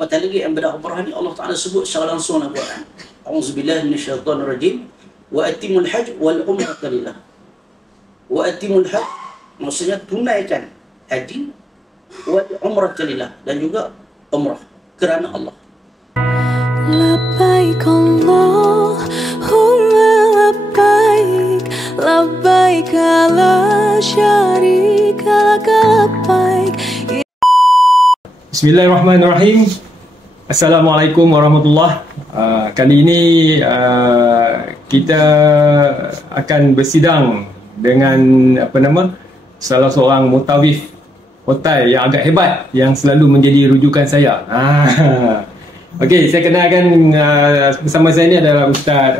apatah lagi ibadah umrah ni Allah Taala sebut secara langsung dalam Quran. Auzubillahi minasyaitonirrajim. Wa atimul hajj wal umrata lillah. Wa atimul hajj maksudnya tunaikan haji wal umrata lillah, dan juga umrah kerana Allah. Labbaik Allahumma labbaik, labbaik la syarika lak labbaik. Bismillahirrahmanirrahim. Assalamualaikum warahmatullahi. Kali ini kita akan bersidang dengan salah seorang mutawif hotai yang agak hebat, yang selalu menjadi rujukan saya. Okey, saya kenalkan bersama saya ni adalah Ustaz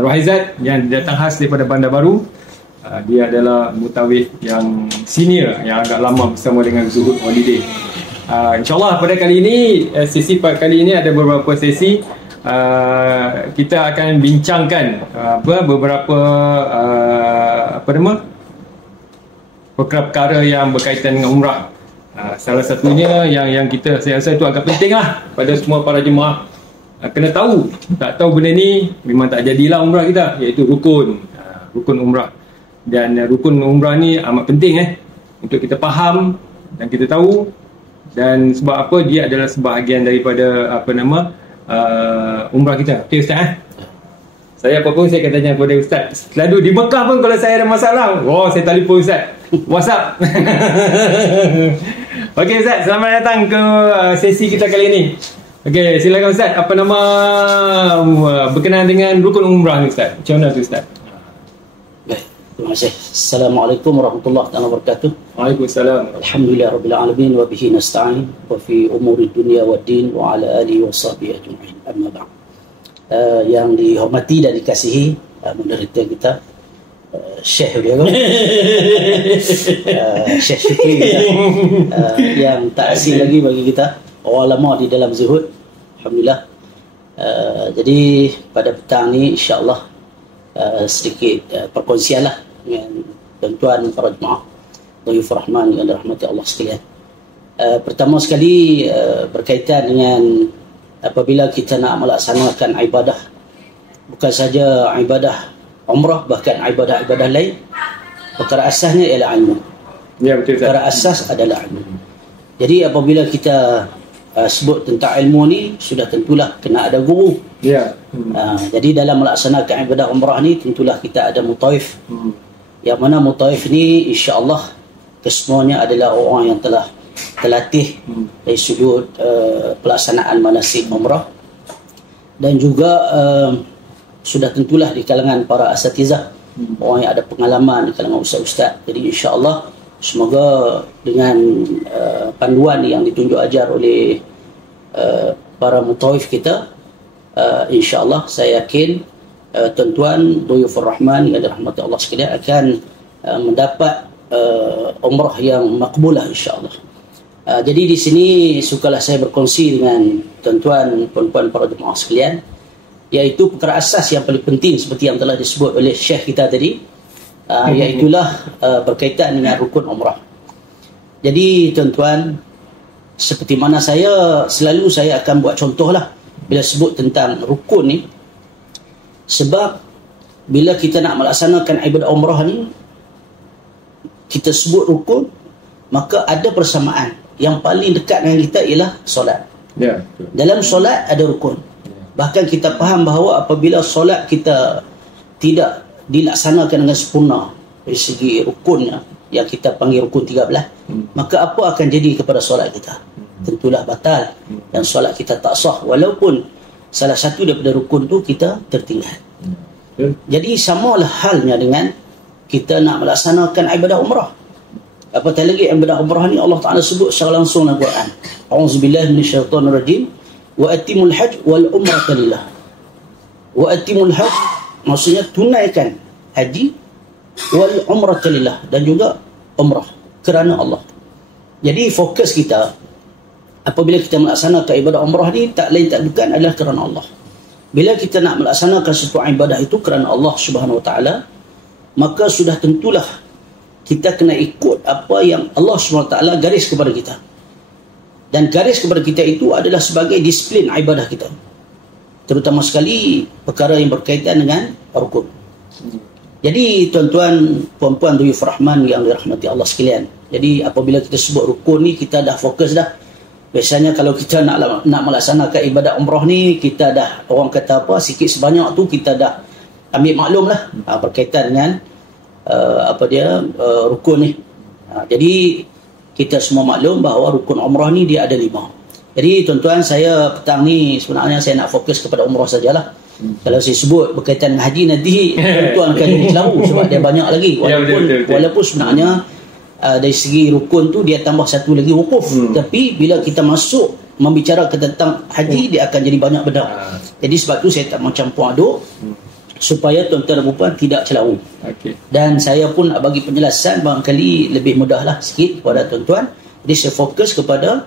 Rohaizat yang datang khas daripada Bandar Baru. Dia adalah mutawif yang senior, yang agak lama bersama dengan Zuhud Holiday. InsyaAllah pada kali ini, sesi kali ini ada beberapa sesi. Kita akan bincangkan beberapa perkara yang berkaitan dengan umrah. Salah satunya yang saya rasa itu agak penting lah pada semua para jemaah kena tahu. Tak tahu benda ni memang tak jadilah umrah kita, iaitu rukun umrah. Dan rukun umrah ni amat penting untuk kita faham dan kita tahu. Dan sebab apa, dia adalah sebahagian daripada umrah kita. Okey Ustaz, saya apa pun saya akan tanya kepada Ustaz. Selalu di Mekah pun kalau saya ada masalah, saya telefon Ustaz, WhatsApp. Okey Ustaz, selamat datang ke sesi kita kali ini. Okey, silakan Ustaz, berkenaan dengan rukun umrah ni Ustaz. Macam mana tu Ustaz? Terima kasih. Assalamualaikum warahmatullahi wabarakatuh. Waalaikumsalam. Alhamdulillah rabbil alamin wa bihi nasta'in wa fi umuri dunya waddin wa ala alihi wa sahbihi ajma'in. Amma ba'd. Yang dihormati dan dikasihi moderator kita, Syekh dia kan? Syekh Syukri kita, yang tak asing lagi bagi kita, orang lama di dalam zuhud. Alhamdulillah. Jadi pada petang ni insya-Allah sedikit perkongsian lah dengan tuan-tuan para jemaah Dhaifur Rahman yang dirahmati Allah sekalian. Pertama sekali berkaitan dengan apabila kita nak melaksanakan ibadah, bukan saja ibadah umrah, bahkan ibadah-ibadah lain, perkara asasnya ialah ilmu. Ya, betul Ustaz. Perkara asas adalah ilmu. Jadi apabila kita sebut tentang ilmu ni, sudah tentulah kena ada guru. Ya. Jadi dalam melaksanakan ibadah umrah ni tentulah kita ada mutawif. Yang mana mutawif ni insya-Allah kesemuanya adalah orang yang telah terlatih dari sudut pelaksanaan manasik umrah, dan juga sudah tentulah di kalangan para asatizah, orang yang ada pengalaman di kalangan ustaz-ustaz. Jadi insya-Allah semoga dengan panduan yang ditunjuk ajar oleh para mutawif kita, insya-Allah saya yakin tuan-tuan Dhaifur Rahman yang dirahmati Allah sekalian akan mendapat umrah yang makbulah insya-Allah. Jadi di sini sukalah saya berkongsi dengan tuan-tuan, puan-puan para jemaah sekalian, iaitu perkara asas yang paling penting seperti yang telah disebut oleh Syekh kita tadi, iaitulah berkaitan dengan rukun umrah. Jadi tuan-tuan, seperti mana saya akan buat contoh lah bila sebut tentang rukun ni. Sebab bila kita nak melaksanakan ibadah umrah ni, kita sebut rukun, maka ada persamaan. Yang paling dekat dengan kita ialah solat. Ya. Dalam solat ada rukun. Bahkan kita faham bahawa apabila solat kita tidak dilaksanakan dengan sempurna dari segi rukunnya, yang kita panggil rukun 13, maka apa akan jadi kepada solat kita? Tentulah batal, dan solat kita tak sah, walaupun salah satu daripada rukun tu kita tertinggal. Jadi samalah halnya dengan kita nak melaksanakan ibadah umrah. Apatah lagi ibadah umrah ni Allah Taala sebut secara langsung dalam Quran. Auzubillahi minasyaitonirrajim. Wa atimul hajj wal umrata lillah. Wa atimul hajj maksudnya tunaikan haji, wal umrata lillah, dan juga umrah kerana Allah. Jadi fokus kita apabila kita melaksanakan ibadah umrah ni tak lain tak bukan adalah kerana Allah. Bila kita nak melaksanakan sesuatu ibadah itu kerana Allah Subhanahu Wa Taala, maka sudah tentulah kita kena ikut apa yang Allah Subhanahu Wa Taala garis kepada kita. Dan garis kepada kita itu adalah sebagai disiplin ibadah kita. Terutama sekali perkara yang berkaitan dengan rukun. Jadi tuan-tuan, puan-puan Duyuf Rahman yang dirahmati Allah sekalian. Jadi apabila kita sebut rukun ni, kita dah fokus dah. Biasanya kalau kita nak melaksanakan ibadah umrah ni, kita dah, orang kata apa, sikit sebanyak tu kita dah ambil maklum lah berkaitan dengan rukun ni. Jadi kita semua maklum bahawa rukun umrah ni dia ada 5. Jadi tuan-tuan, saya petang ni sebenarnya saya nak fokus kepada umrah sajalah. Kalau saya sebut berkaitan dengan haji, nanti tuan-tuan akan jadi kelabu sebab dia banyak lagi. Walaupun sebenarnya dari segi rukun tu dia tambah satu lagi wukuf. Tapi bila kita masuk membicarakan tentang haji, dia akan jadi banyak benda. Jadi sebab tu saya tak mau campur aduk supaya tuan-tuan dan puan tidak celaru. Dan saya pun nak bagi penjelasan barangkali lebih mudahlah sikit kepada tuan-tuan. Jadi saya fokus kepada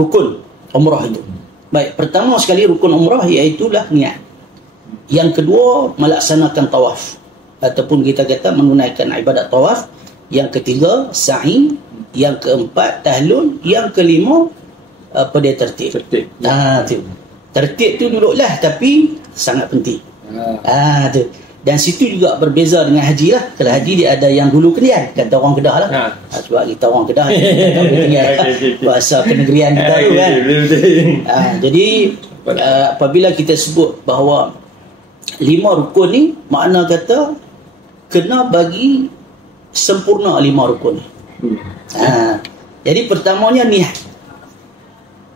rukun umrah itu. Baik, pertama sekali rukun umrah iaitulah niat. Yang kedua, melaksanakan tawaf ataupun kita kata menggunakan ibadat tawaf. Yang ketiga, sa'i. Yang keempat, tahlul. Yang kelima, tertib. Tertib tu duduklah, tapi sangat penting. Tu. Dan situ juga berbeza dengan haji lah. Kalau haji dia ada yang hulu kendian, kata orang Kedah lah. Sebab kita orang Kedah bahasa kenegerian kita tu kan. Jadi apabila kita sebut bahawa 5 rukun ni, makna kata kena bagi sempurna 5 rukun ni. Jadi pertamanya niat.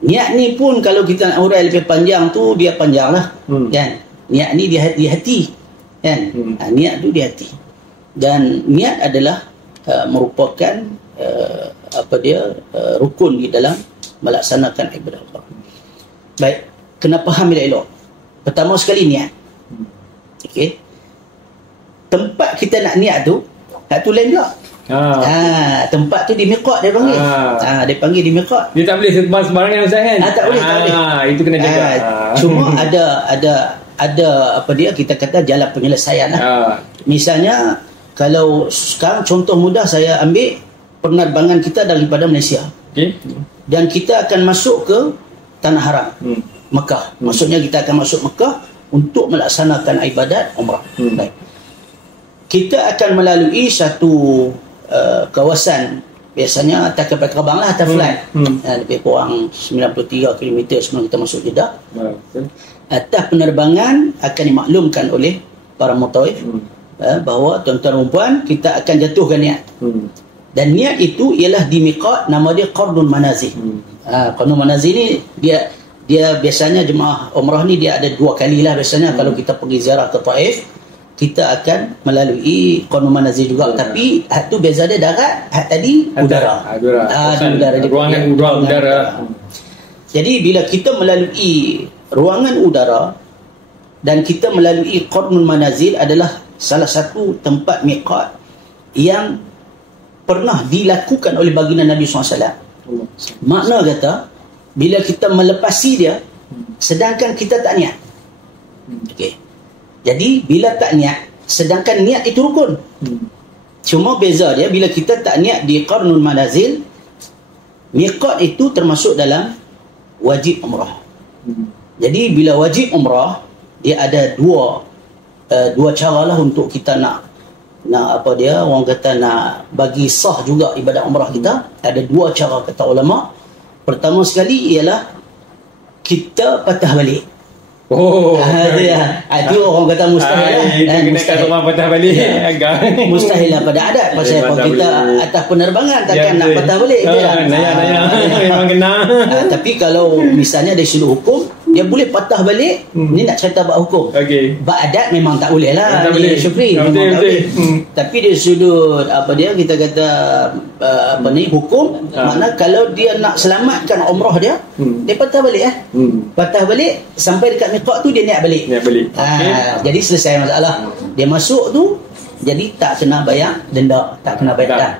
Niat ni pun kalau kita nak urai lebih panjang tu, dia panjang lah kan. Niat ni di hati kan. Niat tu di hati. Dan niat adalah merupakan rukun di dalam melaksanakan ibadah Allah. Baik, kena faham elok. Pertama sekali niat. Okey. Tempat kita nak niat tu lain pula. Tempat tu di miqat dia panggil. Dia panggil di miqat. Dia tak boleh sembarangan Ustaz kan? Tak boleh, tak boleh. Itu kena jaga. Cuma ada kita kata jalan penyelesaian lah. Misalnya kalau sekarang contoh mudah saya ambil penerbangan kita daripada Malaysia. Dan kita akan masuk ke Tanah Haram, Mekah. Maksudnya kita akan masuk Mekah untuk melaksanakan ibadat umrah. Baik. Kita akan melalui satu kawasan, biasanya atas kapal terbang lah, atas flight. Lebih kurang 93 km sebelum kita masuk Jeddah. Atas penerbangan akan dimaklumkan oleh para mutawif bahawa tuan-tuan dan puan, kita akan jatuhkan niat. Dan niat itu ialah di miqat, nama dia Qardun Manazil. Qardun Manazil ni dia biasanya jemaah umrah ni dia ada 2 kali lah biasanya. Kalau kita pergi ziarah ke Taif, kita akan melalui Qardun Manazil juga. Tapi hak tu beza dia darat, hak tadi udara. Ruangan udara. Jadi bila kita melalui ruangan udara dan kita melalui Qardun Manazil adalah salah satu tempat miqat yang pernah dilakukan oleh baginda Nabi SAW. Makna kata bila kita melepasi dia sedangkan kita tak niat. Okey. Jadi bila tak niat, sedangkan niat itu rukun. Cuma beza dia bila kita tak niat di Qardun Manazil, miqat itu termasuk dalam wajib umrah. Jadi bila wajib umrah, dia ada dua cara lah untuk kita nak orang kata nak bagi sah juga ibadah umrah kita. Ada 2 cara kata ulama. Pertama sekali ialah kita patah balik. Itu orang kata mustahil lah. Itu kena orang patah balik. Mustahil lah pada adat. Pasal kita atas penerbangan takkan nak patah balik. Memang kena. Tapi kalau misalnya dari sudut hukum, dia boleh patah balik. Ni nak cerita bab hukum. Bab adat memang tak boleh lah. Syukri memang tak boleh. Tapi dari sudut kita kata hukum, makna kalau dia nak selamatkan umrah dia, dia patah balik patah balik sampai dekat miqat tu dia niat balik. Jadi selesai masalah. Dia masuk tu jadi tak kena bayar denda, tak kena bayar dah.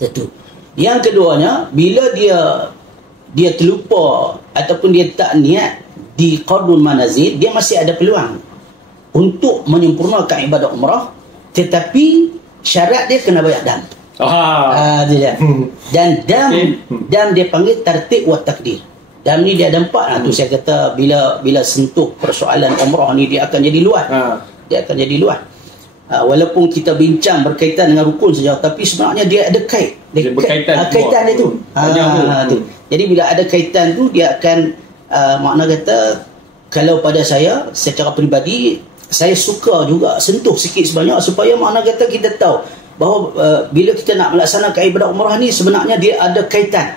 Itu. Yang keduanya, bila dia terlupa ataupun dia tak niat di Qardun Manazil, dia masih ada peluang untuk menyempurnakan ibadah umrah, tetapi syarat dia kena bayar dam. Itu dia. Dan dam dia panggil tartib wa takdir. Dam ni dia ada 4. Tu saya kata bila sentuh persoalan umrah ni dia akan jadi luas. Dia akan jadi luas. Walaupun kita bincang berkaitan dengan rukun saja, tapi sebenarnya dia ada kaitan dia tu. Tu. Jadi bila ada kaitan tu, dia akan makna kata, kalau pada saya secara peribadi, saya suka juga sentuh sikit sebanyak supaya makna kata kita tahu bahawa bila kita nak melaksanakan ibadah umrah ni sebenarnya dia ada kaitan.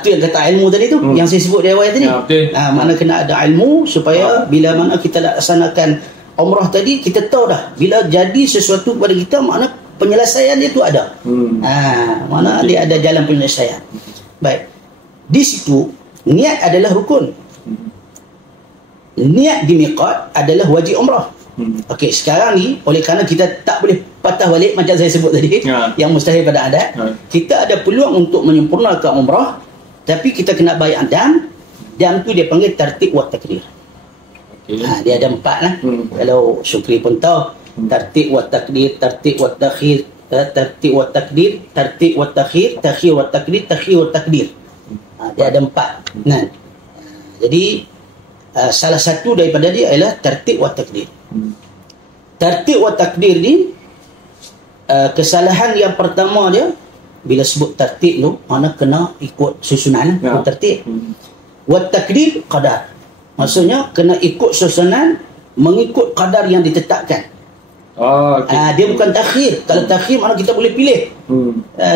Tu yang kata ilmu tadi tu, yang saya sebut di awal tadi. Makna kena ada ilmu supaya bila mana kita laksanakan umrah tadi, kita tahu dah bila jadi sesuatu kepada kita, makna penyelesaian dia tu ada. Makna dia ada jalan penyelesaian. Baik, di situ niat adalah rukun. Niat di miqat adalah wajib umrah. Okey, sekarang ni oleh kerana kita tak boleh patah balik macam saya sebut tadi, yang mustahil pada adat, kita ada peluang untuk menyempurnakan umrah, tapi kita kena bayar dam. Dam tu dia panggil tartib wa takdir. Dia ada 4 lah. Kalau Syukri pun tahu, tartib wa takdir, tartib wa takhir, tartib wa takdir, tartib wa takhir, takhir wa takdir, takhir wa takdir. Dia ada 4. Jadi salah satu daripada dia ialah tartib wa takdir. Tartib wa takdir ni, kesalahan yang pertama dia bila sebut tartib tu, mana kena ikut susunan, tertib. Wa takdir qadar. Maksudnya kena ikut susunan, mengikut kadar yang ditetapkan. Dia bukan takhir. Kalau takhir mana kita boleh pilih.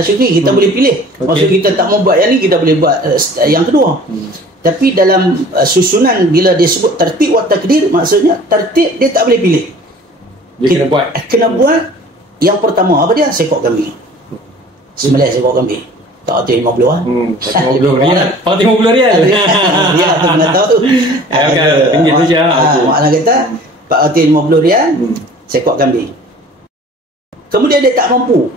Syukri, kita boleh pilih. Maksud kita tak mau buat yang ni, kita boleh buat yang kedua. Tapi dalam susunan, bila dia sebut tertib wa takdir, maksudnya tertib dia tak boleh pilih. Dia kena buat. Yang pertama apa dia? Sekok kambing. Sembelih sekok kambing. Tak hati 50 lah. 50 rial. Pak 50 rial. Rial tu kena tahu tu. Tinggi tu je. Makna kata Pak hati 50 rial, sekok kambing. Kemudian dia tak mampu.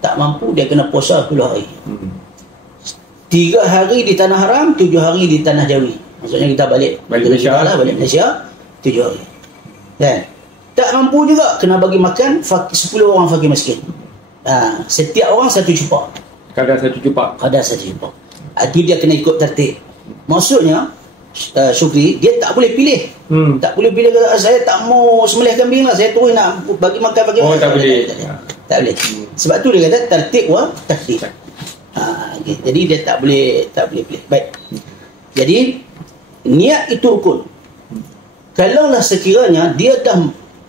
Tak mampu, dia kena puasa 10 hari. 3 hari di Tanah Haram, 7 hari di Tanah Jawi. Maksudnya kita balik Malaysia lah, balik Malaysia 7 hari. Dan tak mampu juga, kena bagi makan 10 orang fakir miskin. Setiap orang 1 cupak. Kadar 1 cupak. Itu dia kena ikut tertib. Maksudnya Syukri, dia tak boleh pilih. Tak boleh pilih, saya tak mau sembelih kambing lah, saya terus nak bagi makan tak boleh. Tak boleh. Sebab tu dia kata tertib wa takdir. Jadi dia tak boleh pilih. Baik. Jadi niat itu rukun. Kalaulah sekiranya dia dah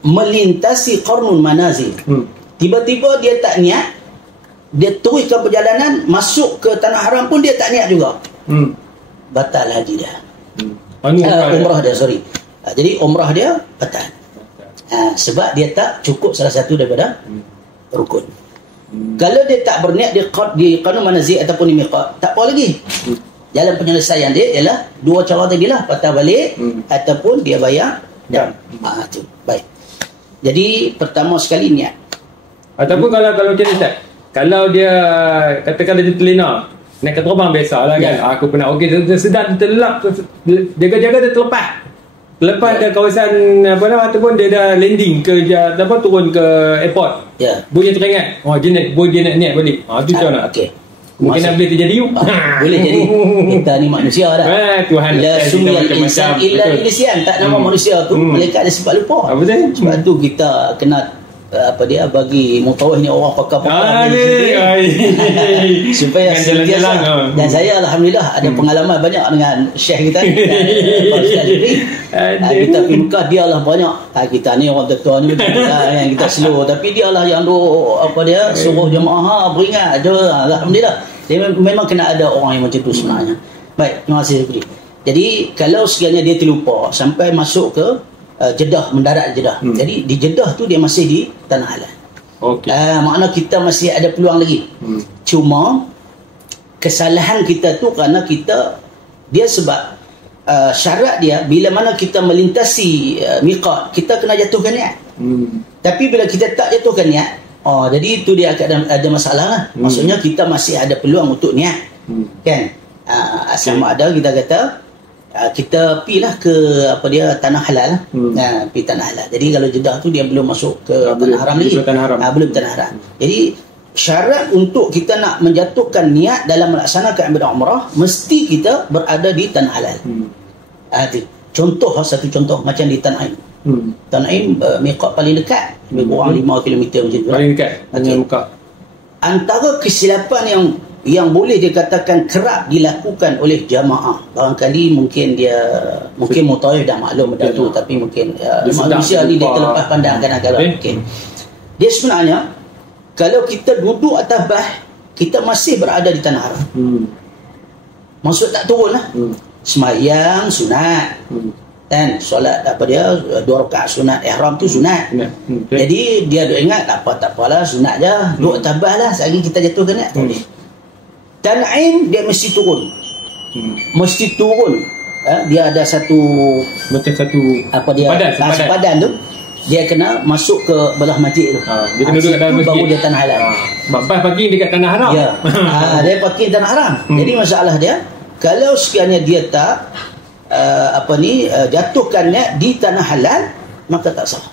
melintasi qarnun manazil, tiba-tiba dia tak niat, dia teruskan perjalanan masuk ke Tanah Haram pun dia tak niat juga, batal haji dia. Umrah dia, sorry. Jadi umrah dia batal. Sebab dia tak cukup salah satu daripada rukun. Kalau dia tak berniat di qanun manazil ataupun di miqat, tak apa lagi. Jalan penyelesaian dia ialah 2 cara tadi lah, patah balik ataupun dia bayar dam. Tu. Baik. Jadi pertama sekali niat. Ataupun kalau macam ni Ustaz, kalau dia katakan dia terlena, naik terbang biasalah kan. Aku pernah dia sedap terlelap, jaga-jaga dia terlepas ke kawasan ataupun dia dah landing ke turun ke airport. Boleh teringat, dia nak niat balik. Tu macam mana? Mungkin nak boleh terjadi. Boleh jadi. Kita ni manusia dah. Tuhan la sumiyal insan illa bilisyan. Tak nama manusia tu malaikat ada sebab lupa. Sebab tu kita kena bagi mutawif ni orang pakar-pakar supaya sentiasa. Dan saya alhamdulillah ada pengalaman banyak dengan syekh kita ni. Kita pergi Mekah, dia lah banyak. Kita ni orang tua ni yang kita slow, tapi dia lah yang suruh jemaah beringat je. Alhamdulillah. Dia memang kena ada orang yang macam tu sebenarnya. Baik, terima kasih Syukri. Jadi kalau sekiranya dia terlupa sampai masuk ke Jeddah, mendarat Jeddah. Jadi di Jeddah tu dia masih di Tanah Halal. Makna kita masih ada peluang lagi. Cuma kesalahan kita tu kerana dia sebab syarat dia bila mana kita melintasi miqat, kita kena jatuhkan niat. Tapi bila kita tak jatuhkan niat, jadi itu dia akan ada masalah lah. Maksudnya kita masih ada peluang untuk niat. Kan? Sama ada kita kata kita pilah ke Tanah Halal lah. Pergi Tanah Halal. Jadi kalau Jeddah tu dia belum masuk ke Tanah Haram lagi. Belum Tanah Haram. Jadi syarat untuk kita nak menjatuhkan niat dalam melaksanakan ibadah umrah, mesti kita berada di tanah halal. Contoh, satu contoh macam di Tan'im. Tan'im miqat paling dekat, lebih kurang 5 km macam tu. Paling dekat dengan Mekah. Antara kesilapan yang boleh dikatakan kerap dilakukan oleh jamaah, barangkali mungkin mutaif dah maklum benda tu, tapi mungkin manusia ni dia terlepas pandang kadang-kadang. Okay. Dia sebenarnya kalau kita duduk atas bah, kita masih berada di tanah haram. Maksud tak turun lah. Semayang sunat, kan, solat apa dia 2 rakaat sunat ihram tu sunat. Jadi dia duk ingat tak apalah sunat je, duduk atas bah lah, selagi kita jatuhkan niat. Tan'im dia mesti turun. Mesti turun. Dia ada satu macam satu apa dia sepadan tu, dia kena masuk ke belah masjid tu. Dia kena duduk dalam masjid, baru dia tanah halal. Bas parking dekat tanah haram. Ya. Dia parking tanah haram. Jadi masalah dia, kalau sekiranya dia tak jatuhkan niat di tanah halal, maka tak sah.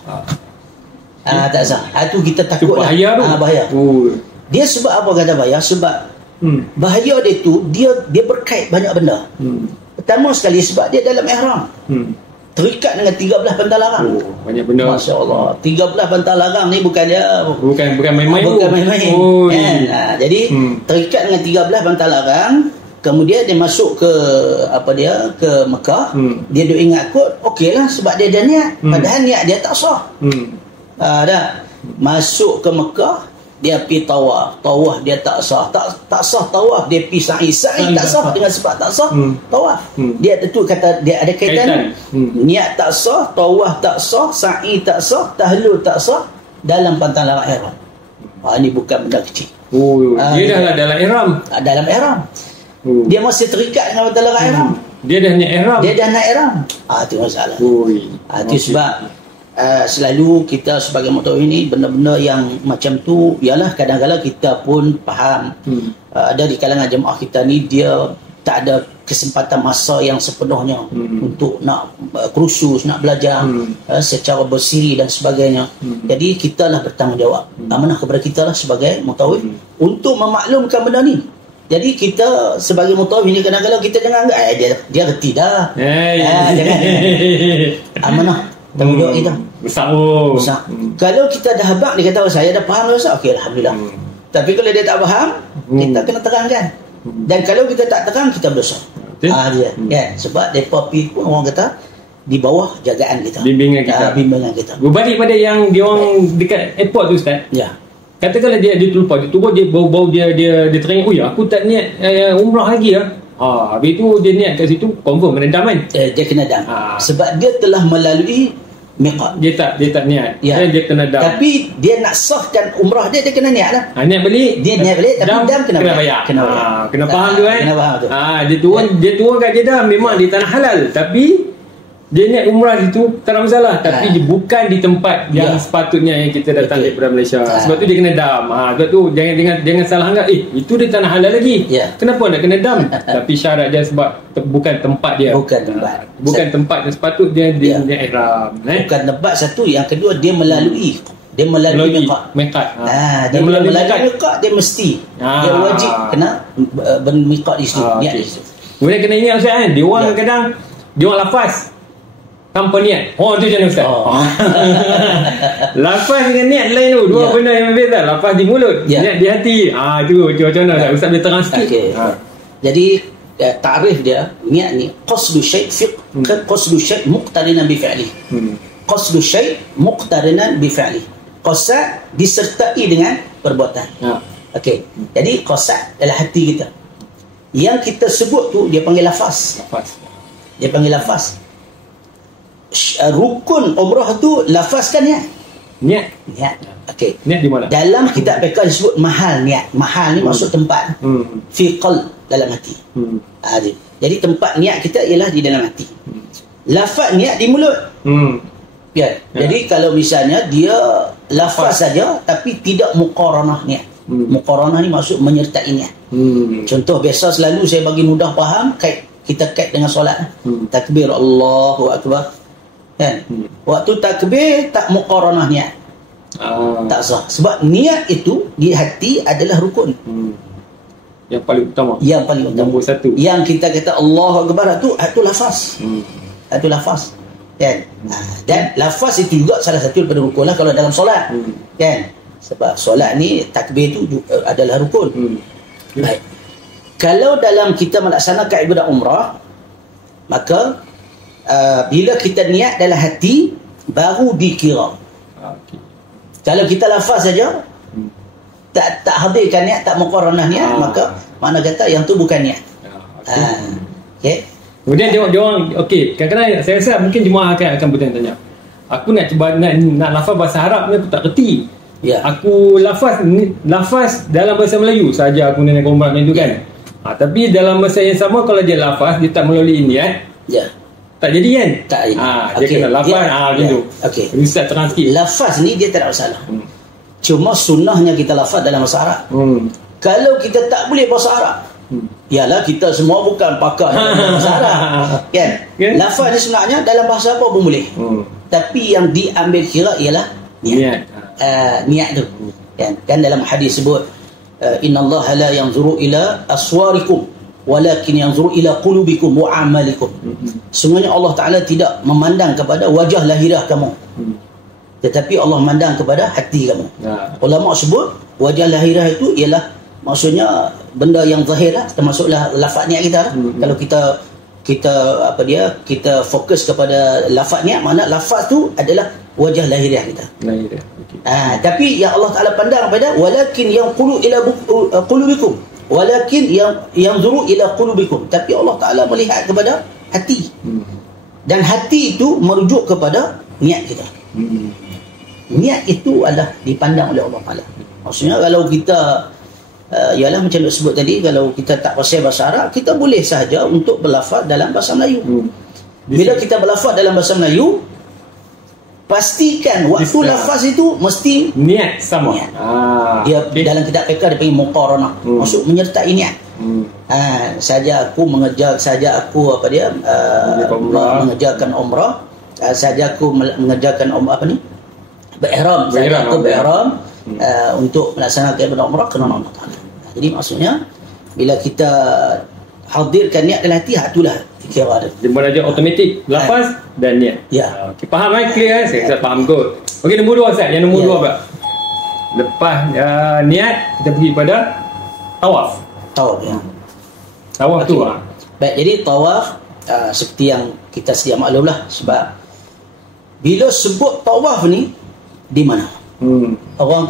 Tak sah. Itu kita takut lah. Bahaya tu. Bahaya. Dia sebab apa kata bahaya? Sebab bahaya dia tu, dia berkait banyak benda. Pertama sekali sebab dia dalam ihram. Terikat dengan 13 bantal larang. Banyak benda. Masya Allah. 13 bantal larang ni bukan main-main. Bukan main-main. Kan? Jadi terikat dengan 13 bantal larang. Kemudian dia masuk ke ke Mekah. Dia duk ingat kot, okeylah sebab dia ada niat. Padahal niat dia tak sah. Dah masuk ke Mekah, dia pergi tawaf dia tak sah. Tak sah tawaf, dia pergi sa'i tak sah, dengan sebab tak sah tawaf. Dia tentu kata dia ada kaitan. Niat tak sah, tawaf tak sah, sa'i tak sah, tahlul tak sah dalam pantang larang ihram. Ini bukan benda kecil. Dia dah dalam ihram. Dalam ihram. Dia masih terikat dengan pantang larang ihram. Dia dah niat ihram. Itu masalah. Itu sebab selalu kita sebagai mutawakkil ini, benda-benda yang macam tu ialah kadang-kadang kita pun faham. Ada di kalangan jemaah kita ni, dia tak ada kesempatan masa yang sepenuhnya untuk nak kursus, nak belajar secara bersiri dan sebagainya. Jadi kita lah bertanggungjawab, amanah kepada kita lah sebagai mutawakkil untuk memaklumkan benda ni. Jadi kita sebagai mutawakkil ni kadang-kadang kita jangan anggap dia reti dah. Jangan. Amanah tanggungjawab kita besar. Kalau kita dah habaq, dia kata saya dah faham dah, okey, alhamdulillah. Tapi kalau dia tak faham, kita kena terangkan. Dan kalau kita tak terang, kita berdosa. Dia kan, sebab depa pun orang kata di bawah jagaan kita, bimbingan kita. Berbalik pada yang dia orang dekat airport tu, Ustaz. Ya. Katakanlah dia terlupa, dia bau dia teringat, aku tak niat umrah lagi lah. Habis tu dia niat kat situ, confirm kena dam kan? Dia kena dam. Sebab dia telah melalui miqat. Dia tak niat. Ya. Dia kena dam. Tapi dia nak sahkan umrah dia kena niat lah. Niat balik. Dia niat balik, tapi dam kena bayar. Kena faham tu kan? Kena faham tu. Dia turun kat Jeddah memang di tanah halal, tapi dia niat umrah itu tak ada masalah, tapi dia bukan di tempat yang sepatutnya yang kita datang daripada Malaysia. Sebab tu dia kena dam. Sebab tu jangan salah anggap itu dia tanah halal lagi. Kenapa nak kena dam? Tapi syarat dia sebab bukan tempat dia. Bukan tempat yang sepatutnya dia ihram. Bukan tempat satu, yang kedua dia melalui miqat. Dia melalui miqat, dia mesti dia wajib kena bermiqat di situ, niat di situ. Kemudian kena ingat Ustaz kan, dia orang kadang dia orang lafaz tanpa niat. Tu macam mana Ustaz? Lafaz dengan niat lain tu, dua benda yang berbeza. Lafaz di mulut, niat di hati. Itu macam mana Ustaz boleh terang sikit? Jadi takrif dia, niat ni qasdu syai' qasdu syai' muqtarinan bi fi'li. Qasdu syai' muqtarinan bi fi'li. Qasad disertai dengan perbuatan. Okey. Jadi qasad adalah hati kita. Yang kita sebut tu dia panggil lafaz. Dia panggil lafaz. Rukun umrah tu lafazkan niat. Okey. Niat di mana? Dalam kitab fiqh disebut mahal niat. Mahal ni maksud tempat. Fi qalb, dalam hati. Jadi tempat niat kita ialah di dalam hati. Lafaz niat di mulut. Jadi kalau misalnya dia lafaz saja tapi tidak muqaranah niat. Muqaranah ni maksud menyertai niat. Contoh biasa selalu saya bagi mudah faham, kita kait dengan solat. Takbir Allahu akbar. Kan? Waktu takbir tak muqaranah niat. Tak sah. Sebab niat itu di hati adalah rukun. Yang paling utama. Yang paling utama. Nombor satu. Yang kita kata Allahu Akbar itu lafaz. Itu lafaz. Kan? Dan lafaz itu juga salah satu daripada rukun lah kalau dalam solat. Kan? Sebab solat ni takbir itu adalah rukun. Baik. Kalau dalam kita melaksanakan ibadah umrah, maka bila kita niat dalam hati baru dikira. Kalau kita lafaz saja tak hadirkan niat, tak muqarranah niat, maka makna kata yang tu bukan niat. Okey. Kemudian dia orang okey, kadang-kadang saya rasa mungkin jemaah akan bertanya, aku nak cuba nak lafaz bahasa Arab ni aku tak reti. Ya. Aku lafaz dalam bahasa Melayu saja aku nak umrah itu kan. Tapi dalam masa yang sama kalau dia lafaz dia tak melalui niat. Ya. Tak jadi kan? Tak jadi. Dia kena lafaz gitu. Okey. Ustaz terang sikit. Lafaz ni dia tak ada masalah. Cuma sunnahnya kita lafaz dalam bahasa Arab. Kalau kita tak boleh bahasa Arab, ialah kita semua bukan pakar dalam bahasa Arab. Kan? Lafaz ni sebenarnya dalam bahasa apa pun boleh. Tapi yang diambil kira ialah niat. Niat tu. Kan dalam hadis sebut innallaha la yanzuru ila aswarikum walakin yanzuru ila qulubikum wa amalikum. Sebenarnya Allah Taala tidak memandang kepada wajah lahiriah kamu, tetapi Allah memandang kepada hati kamu. Ulama sebut wajah lahiriah itu ialah maksudnya benda yang zahir lah, termasuklah lafaz niat kita lah. Kalau kita fokus kepada lafaz niat, makna lafaz tu adalah wajah lahiriah kita. Lahiriah. Tapi yang Allah Taala pandang pada walakin yang ila qulubikum, walakin yang zuru ila qulubikum, tapi Allah Taala melihat kepada hati. Dan hati itu merujuk kepada niat kita. Niat itu adalah dipandang oleh Allah Taala. Maksudnya kalau kita ialah macam nak sebut tadi, kalau kita tak fasih bahasa Arab, kita boleh sahaja untuk berlafaz dalam bahasa Melayu. Bila kita berlafaz dalam bahasa Melayu, pastikan waktu lafaz itu mesti niat sama. Dia dalam kitab fiqh dia panggil muqaranah. Maksud menyertai niat. Saja aku mengerjakan umrah, saja aku mengerjakan berihram, saja aku berihram untuk melaksanakan ibadah umrah kerana Allah Taala. Jadi maksudnya bila kita hadirkan niat dalam hati, itulah kira ada. Dia beraja automatik lafaz dan niat. Ya. Okay, faham clear saya faham kot. Okey, nombor 2 Ustaz. Yang nombor 2 apa? Lepas niat kita pergi pada tawaf. Tawaf ya. Tawaf tu Baik, jadi tawaf seperti yang kita sedia maklumlah, sebab bila sebut tawaf ni di mana? Orang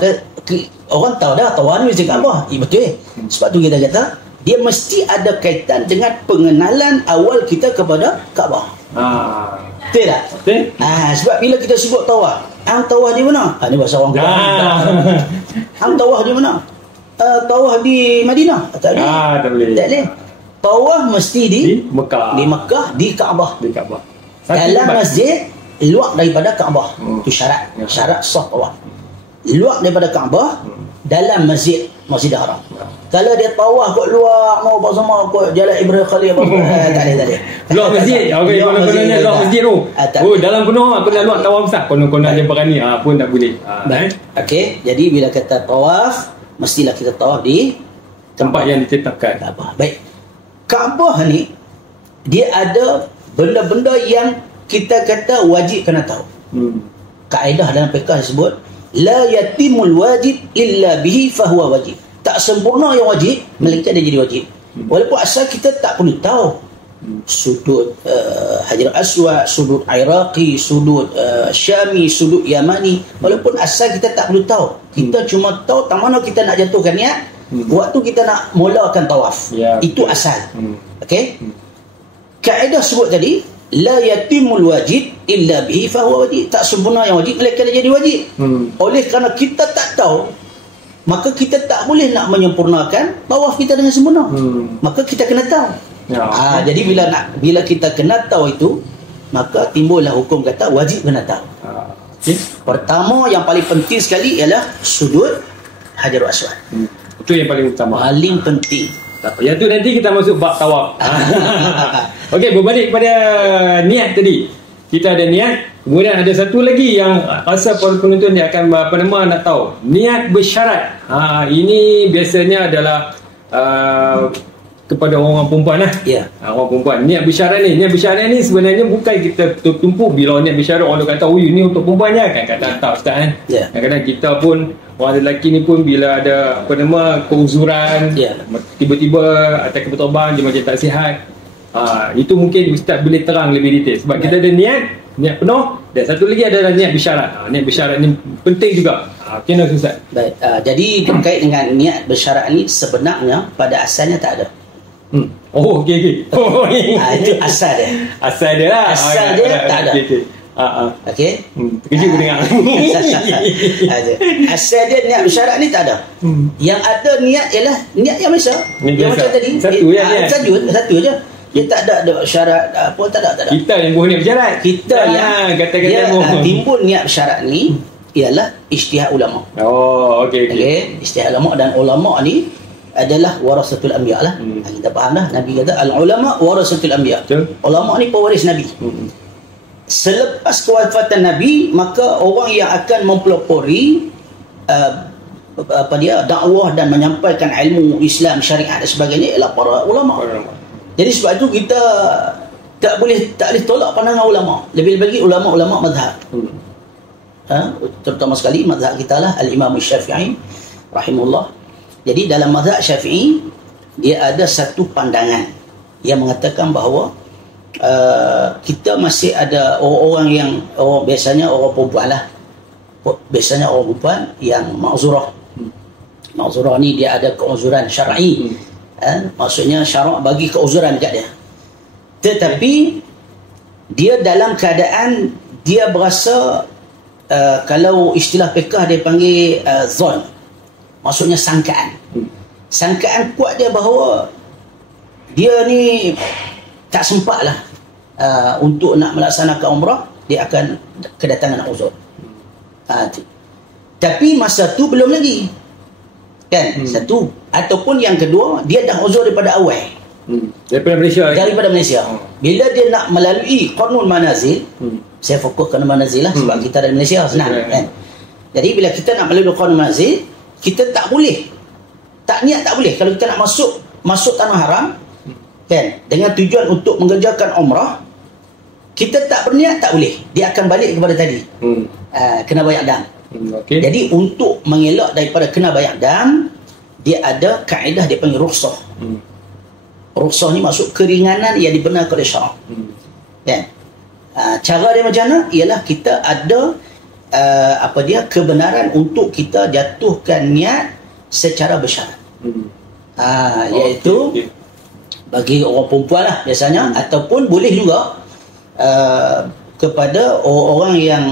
tahu dah tawaf ni mesti Kaabah. Betul. Sebab tu kita kata dia mesti ada kaitan dengan pengenalan awal kita kepada Kaabah. Betul tak? Betul. Sebab bila kita sebut tawaf, hang tawaf di mana? Ni bahasa orang Kedah. Hang tawaf di mana? Tawaf di Madinah. Tak boleh. Tak boleh. Tawaf mesti di Mekah. Di Mekah, di Kaabah. Di Kaabah. Dalam masjid luar daripada Kaabah. Itu syarat. Syarat sah tawaf. Luar daripada Kaabah, dalam Masjid Haram. Kalau dia tawaf kat luar, mau bersama kat Jalan Ibrahim Khalil, tak boleh. Luar masjid. Okey, konon-kononnya luar masjid tu. Dalam penuh aku nak luar tawaf besar. Konon-konon dia berani pun tak boleh. Okey, jadi bila kata tawaf, mestilah kita tawaf di tempat yang ditetapkan. Kaabah. Baik. Kaabah ni dia ada benda-benda yang kita kata wajib kena tahu. Kaedah dalam fiqh disebut la yatimul wajib illa bihi fahuwa wajib. Tak sempurna yang wajib melainkan dia jadi wajib. Walaupun asal kita tak perlu tahu sudut Hajar Aswad, sudut Iraqi, sudut Syami, sudut Yamani, walaupun asal kita tak perlu tahu, kita cuma tahu tak mana kita nak jatuhkan niat waktu kita nak mulakan tawaf. Itu asal. Okey. Kaedah sebut tadi la yatimul wajib illa bihi fahuwa wajib. Tak sempurna yang wajib melainkan dia jadi wajib. Oleh kerana kita tak tahu, maka kita tak boleh nak menyempurnakan tawaf kita dengan sempurna. Maka kita kena tahu. Jadi bila kita kena tahu itu, maka timbullah hukum kata wajib kena tahu. Pertama yang paling penting sekali ialah sudut Hajarul Aswad. Itu yang paling utama. Paling penting. Yang tu nanti kita masuk bab tawaf. Okey, berbalik pada niat tadi. kita ada niat. Kemudian ada satu lagi yang rasa para penonton dia akan nak tahu, niat bersyarat. Ini biasanya adalah kepada orang perempuan lah. Ya. Orang perempuan. Niat bersyarat ni sebenarnya bukan kita tertumpu bila niat bersyarat orang kata, "Oh, ini untuk perempuan je." Kan kata tak ustaz kan. Ya. Kadang-kadang kita pun orang lelaki ni pun bila ada keuzuran, Ya. tiba-tiba atas kebetulan dia macam tak sihat. Itu mungkin ustaz boleh terang lebih detail sebab kita ada niat penuh, dan satu lagi adalah niat bersyarat. Niat bersyarat ni penting juga. Macam mana ustaz? Baik, jadi berkait dengan niat bersyarat ni sebenarnya pada asalnya tak ada. Oh, okey. Oh, Itu asal dia. Asal dia lah. Asal dia tak ada. Okey. Terkejut aku dengar. Asal dia niat bersyarat ni tak ada. Yang ada niat ialah niat yang biasa. Niat Yang biasa. macam tadi. Satu je niat. Satu je. Dia tak ada syarat apa, tak ada. Kita yang buat niat bersyarat. Kita yang kata-kata timbul niat bersyarat ni ialah ijtihad ulama. Oh, okey. Okey, ijtihad ulama, dan ulama ni adalah warasatul anbiya lah. Kita faham dah, Nabi kata al ulama warasatul anbiya. Betul. Ulama ni pewaris Nabi. Selepas kewafatan Nabi, maka orang yang akan mempelopori dakwah dan menyampaikan ilmu Islam, syariat dan sebagainya ialah para ulama. Jadi sebab itu kita tak boleh tolak pandangan ulama. Lebih-lebih ulama-ulama mazhab. Terutama sekali mazhab kita lah Al-Imam Syafi'i rahimahullah. Jadi dalam mazhab Syafi'i dia ada satu pandangan yang mengatakan bahawa kita masih ada orang-orang biasanya orang perempuan lah. Biasanya orang perempuan yang ma'zurah. Ma'zurah ni dia ada keuzuran syar'i. Maksudnya syarak bagi keuzuran dekat dia. Tetapi dia dalam keadaan dia berasa kalau istilah fiqh dia panggil zon. Maksudnya sangkaan. Sangkaan kuat dia bahawa dia ni tak sempat lah untuk nak melaksanakan umrah, dia akan kedatangan uzur. Tapi masa tu belum lagi. Kan? Satu. Ataupun yang kedua, dia dah uzur daripada awal. Daripada Malaysia. Bila dia nak melalui Qanun Manazil, saya fokus Qanun Manazil lah sebab kita dari Malaysia senang kan. Jadi bila kita nak melalui Qanun Manazil, kita tak boleh, tak niat tak boleh. Kalau kita nak masuk tanah haram kan, dengan tujuan untuk mengerjakan umrah, kita tak berniat tak boleh. Dia akan balik kepada tadi. Kena bayar dam. Okay. Jadi untuk mengelak daripada kena bayar dam, dia ada kaedah dia panggil rukhsah. Rukhsah ni maksud keringanan yang dibenarkan oleh syarak. Kan? Cara dia macam mana? Ialah kita ada kebenaran untuk kita jatuhkan niat secara bersyarat. Iaitu bagi orang perempuan lah biasanya, ataupun boleh juga kepada orang yang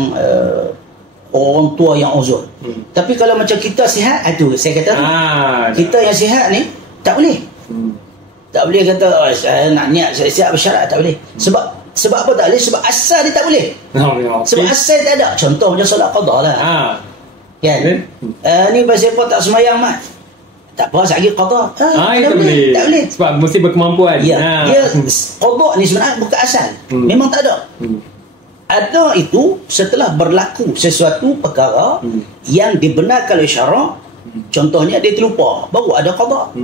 orang tua yang uzur. Tapi kalau macam kita sihat, itu saya kata kita yang sihat ni tak boleh. Tak boleh kata saya nak niat saya sihat bersyarat, tak boleh. Sebab apa tak boleh? Sebab asal dia tak boleh. Sebab asal dia tak ada. Contoh macam solat qada lah. Kan? Ni pasal apa tak semayang mat? Tak apa, sekali qada. Tak boleh. Sebab mesti berkemampuan. Ya. Dia qada ni sebenarnya bukan asal. Memang tak ada. Ada itu setelah berlaku sesuatu perkara yang dibenarkan oleh syarak. Contohnya dia terlupa, baru ada qada.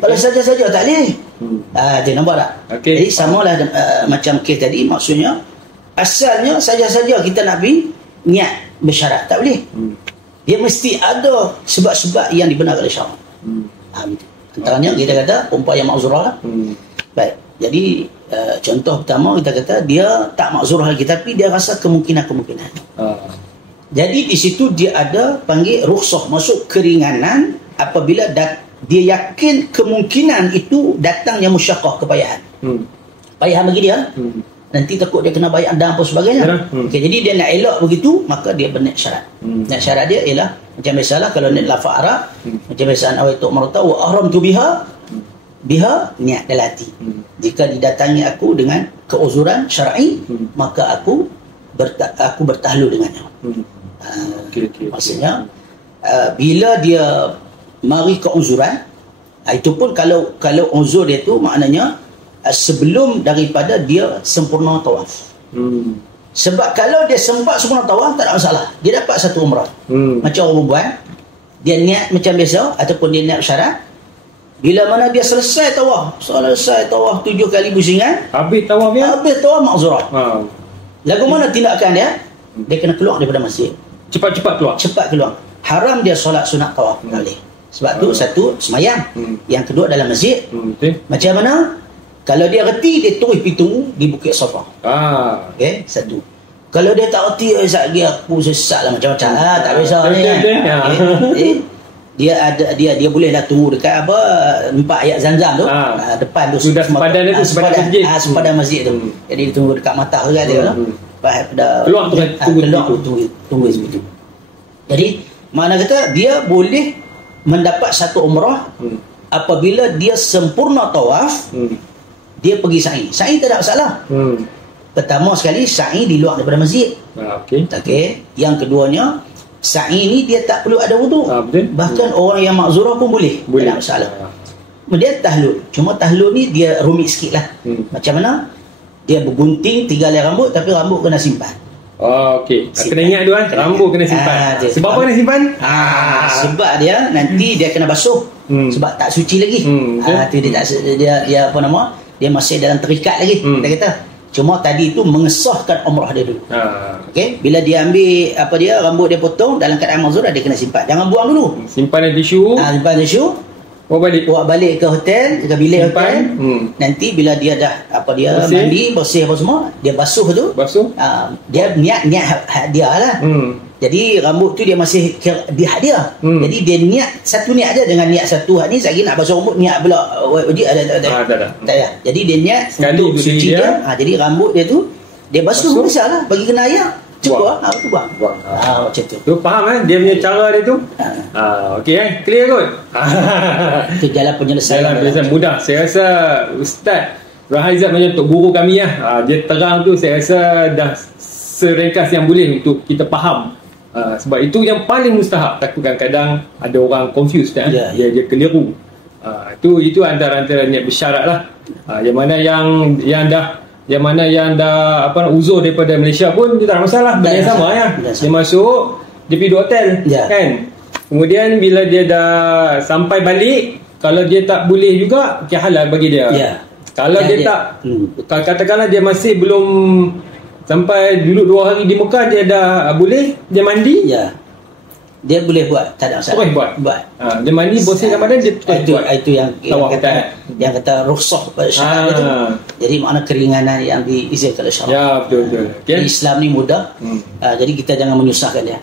Kalau saja-saja tak boleh. Dia nampak tak? Jadi samalah macam kes tadi, maksudnya asalnya saja-saja kita nak pergi niat bersyarat, tak boleh. Dia mesti ada sebab-sebab yang dibenarkan oleh syarak. Antaranya kita kata perempuan yang ma'zurah lah. Baik. Jadi contoh pertama kita kata dia tak ma'zurah lagi, tapi dia rasa kemungkinan-kemungkinan. Jadi di situ dia ada panggil rukhsah, maksud keringanan apabila dia yakin kemungkinan itu datangnya musyaqqah, kepayahan. Payahan bagi dia. Nanti takut dia kena bayar dan apa sebagainya. Jadi dia nak elak begitu, maka dia berniat syarat. Niat syarat dia ialah macam biasalah kalau niat lafaz Arab, macam biasa nawaitu umrata wa ahramtu biha niat dalam hati. Jika didatangi aku dengan keuzuran syar'i, maka aku bertahlul dengannya. Maksudnya bila dia mari keuzuran, itu pun kalau uzur dia tu maknanya sebelum daripada dia sempurna tawaf. Sebab kalau dia sempat sempurna tawaf, tak ada masalah. Dia dapat satu umrah. Macam orang perempuan, dia niat macam biasa ataupun dia niat syarat. Bila mana dia selesai tawaf 7 kali pusingan, Habis tawafnya? habis tawaf makzurah. Lagu mana tindakan dia? Dia kena keluar daripada masjid. Cepat-cepat keluar. Cepat keluar. Haram dia solat sunat tawaf boleh. Sebab tu satu semayang, yang kedua dalam masjid. Betul. Macam mana? Kalau dia reti, dia terus pergi tunggu di Bukit Safa. Okey, satu. Kalau dia tak reti, lagi aku sesat lah macam-macam. Tak kisah ni kan. Dia bolehlah tunggu dekat 4 ayat Zam-Zam tu. Depan tu. Sudah sepadan tu, sepadan masjid. Sepadan masjid tu. Jadi dia tunggu dekat mata dia tu. Keluar tunggu situ. Jadi mana kata dia boleh mendapat satu umrah apabila dia sempurna tawaf, dia pergi sa'i. Sa'i tak ada masalah. Pertama sekali, sa'i di luar daripada masjid. Okey. Yang keduanya, sa'i ni dia tak perlu ada wudu. Bahkan orang yang makzurah pun boleh. Tak ada masalah. Kemudian tahlul. Cuma tahlul ni dia rumit sikit lah. Macam mana? Dia bergunting 3 helai rambut, tapi rambut kena simpan. Okey. Kena ingat tu kan, rambut kena simpan. Sebab apa kena simpan? Sebab dia nanti dia kena basuh. Sebab tak suci lagi. Tu dia apa nama? Dia masih dalam terikat lagi. Kita kata. Cuma tadi tu mengesahkan umrah dia dulu. Okey, bila dia ambil rambut dia potong dalam keadaan mazurah, dia kena simpan. Jangan buang dulu. Simpan dalam tisu. Simpan tisu. Bawa balik ke hotel, ke bilik hotel. Nanti bila dia dah mandi, bersih apa semua, dia basuh tu. Dia niat hak dia lah. Jadi rambut tu dia masih di hak dia. Jadi dia niat satu niat aja, dengan niat satu hak ni sekali nak basuh rambut niat pula wajib ada. Tak ya. Jadi dia niat sekali untuk suci dia. Jadi rambut dia tu dia basuh biasalah, bagi kena air. Cuba tu buang. Macam tu. Tu faham dia punya cara dia tu. Okey clear kot. Itu jalan penyelesaian. Mudah. Saya rasa Ustaz Rahizat macam untuk guru kami dia terang tu, saya rasa dah seringkas yang boleh untuk kita faham. Sebab itu yang paling mustahab. Takut kadang-kadang ada orang confused dia keliru. Itu antara niat bersyarat lah. Yang mana yang dah uzur daripada Malaysia pun dia tak ada masalah. Benda yang sama ya. Dia masuk, dia pergi hotel kan. Kemudian bila dia dah sampai balik, kalau dia tak boleh juga, halal bagi dia. Kalau dia tak, katakanlah dia masih belum sampai duduk 2 hari di Mekah, dia dah boleh, dia mandi, dia boleh buat, tak ada masalah. Buat. Dia mandi, bersihkan badan, dia itu yang kata rukhsah pada syarat itu. Jadi makna keringanan yang diizinkan oleh syarak. Betul. Islam ni mudah. Jadi kita jangan menyusahkan dia.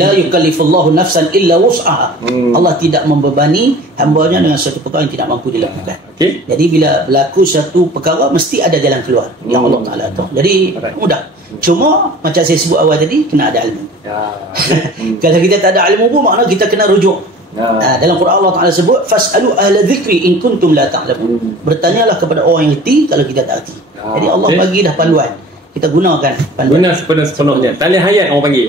La yukallifullahu nafsan illa wus'aha. Allah tidak membebani hamba-Nya dengan satu perkara yang tidak mampu dilakukan. Jadi bila berlaku satu perkara, mesti ada jalan keluar yang Allah Taala tahu. Jadi mudah. Cuma macam saya sebut awal tadi, kena ada ilmu. Kalau kita tak ada ilmu pun, makna kita kena rujuk. Dalam Quran Allah Taala sebut, fas'alu ahla dzikri in kuntum la ta'lamun. Bertanyalah kepada orang yang reti kalau kita tak reti. Jadi Allah bagi dah panduan. Kita gunakan panduan. Guna sepenuhnya. Tali hayat orang panggil.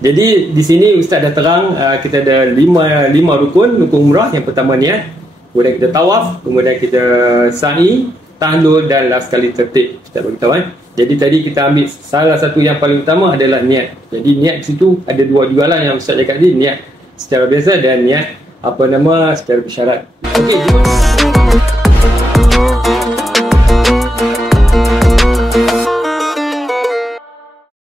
Jadi di sini Ustaz dah terang, kita ada 5 rukun umrah. Yang pertama niat, kemudian kita tawaf, kemudian kita sa'i, tahlul dan last kali tertib. Kita beritahu Jadi tadi kita ambil salah satu yang paling utama adalah niat. Jadi niat di situ ada 2 jugalah yang Ustaz cakap tadi, niat secara biasa dan niat secara bersyarat. Okey.